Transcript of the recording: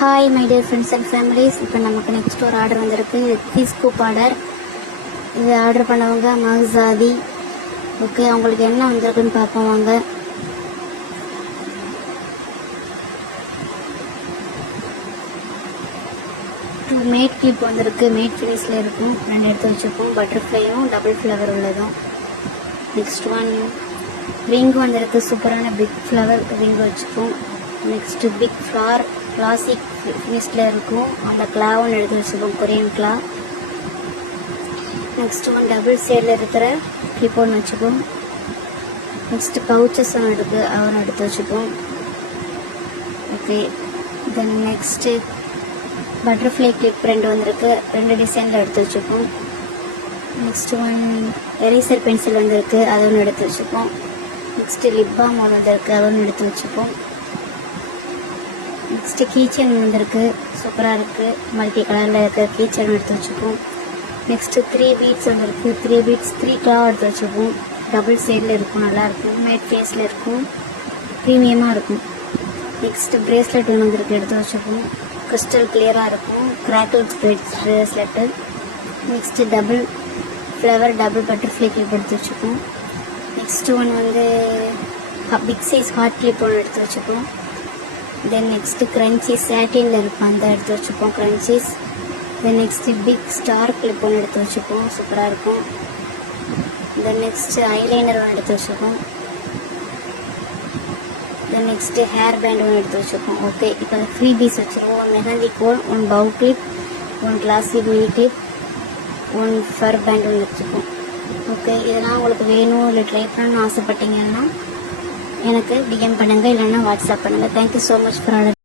Hi my dear friends and families. இப்போ நமக்கு next ஒரு ஆர்டர் வந்திருக்கு. டீஸ்கூப் ஆர்டர். இது ஆர்டர் பண்ணவங்க மஹசாதி. ஓகே, அவங்களுக்கு என்ன வந்திருக்குன்னு பார்ப்போம் வாங்க. மேட் கிளிப் வந்திருக்கு. மேட் ஃபினிஷில் இருக்கும். 2 எடுத்து வச்சுருக்கோம். பட்டர்ஃப்ளையும் டபுள் ஃப்ளவர் உள்ளதும். நெக்ஸ்ட் ஒன் ரிங் வந்திருக்கு. சூப்பரான பிக் ஃப்ளவர் ரிங் வச்சுப்போம். நெக்ஸ்ட் பிக் ஃப்ளார் கிளாசிக் ஃபினிஷில் இருக்கும். அந்த கிளாவும் எடுத்து வச்சுப்போம், கொரியன் கிளா. நெக்ஸ்ட் ஒன் டபுள் சைடில் இருக்கிற கிளிப் ஒன்று வச்சுப்போம். நெக்ஸ்ட் பவுச்சஸ் ஒன்று இருக்குது, அவனை எடுத்து வச்சுப்போம். Okay, then next butterfly clip 2 வந்திருக்கு. 2 டிசைனில் எடுத்து வச்சுப்போம். நெக்ஸ்ட் ஒன் எரேசர் பென்சில் வந்திருக்கு, அது ஒன்று எடுத்து வச்சுப்போம். நெக்ஸ்ட்டு லிப் பாம் ஒன்று வந்திருக்கு, அது ஒன்று எடுத்து வச்சுப்போம். நெக்ஸ்ட்டு கீச்சன் வந்திருக்கு, சூப்பராக இருக்குது. மல்டி கலரில் இருக்கிற கீச்சன் எடுத்து வச்சுப்போம். நெக்ஸ்ட்டு 3 பீட்ஸ் வந்திருக்கு. 3 பீட்ஸ் 3 கிளாவ் எடுத்து வச்சுப்போம். டபுள் சைடில் இருக்கும், நல்லாயிருக்கும். மேட் ஃபேஸில் இருக்கும், ப்ரீமியமாக இருக்கும். நெக்ஸ்ட்டு பிரேஸ்லெட் ஒன்று வந்திருக்கு, எடுத்து வச்சுப்போம். கிறிஸ்டல் கிளியராக இருக்கும், crackle bracelet. Next double flower double butterfly clip எடுத்து வச்சுப்போம். நெக்ஸ்ட்டு ஒன்று வந்து பிக் சைஸ் ஹாட் கிளிப் ஒன்று எடுத்து வச்சுப்போம். தென் நெக்ஸ்ட்டு க்ரன்ச்சீஸ் சாட்டினில் இருக்கும், அந்த எடுத்து வச்சுப்போம் crunchies. Then next big star clip ஒன்று எடுத்து வச்சுப்போம், சூப்பராக இருக்கும். தென் நெக்ஸ்ட்டு ஐலைனர் ஒன்று எடுத்து வச்சுப்போம். தென் நெக்ஸ்ட்டு ஹேர் பேண்ட் ஒன்று எடுத்து வச்சுப்போம். ஓகே, இப்போ 3 பீஸ் வச்சுருவோம். 1 மெஹந்தி கோல், 1 பவு கிளிப், 1 கிளாசி மினி கிளிப், 1 ஃபர் பேண்ட் ஒன்று வச்சுப்போம். ஓகே, இதெல்லாம் உங்களுக்கு வேணும் இல்லை ட்ரை பண்ணணும்னு ஆசைப்பட்டீங்கன்னா எனக்கு டிஎம் பண்ணுங்கள், இல்லைன்னா வாட்ஸ்அப் பண்ணுங்கள். Thank you so much for order.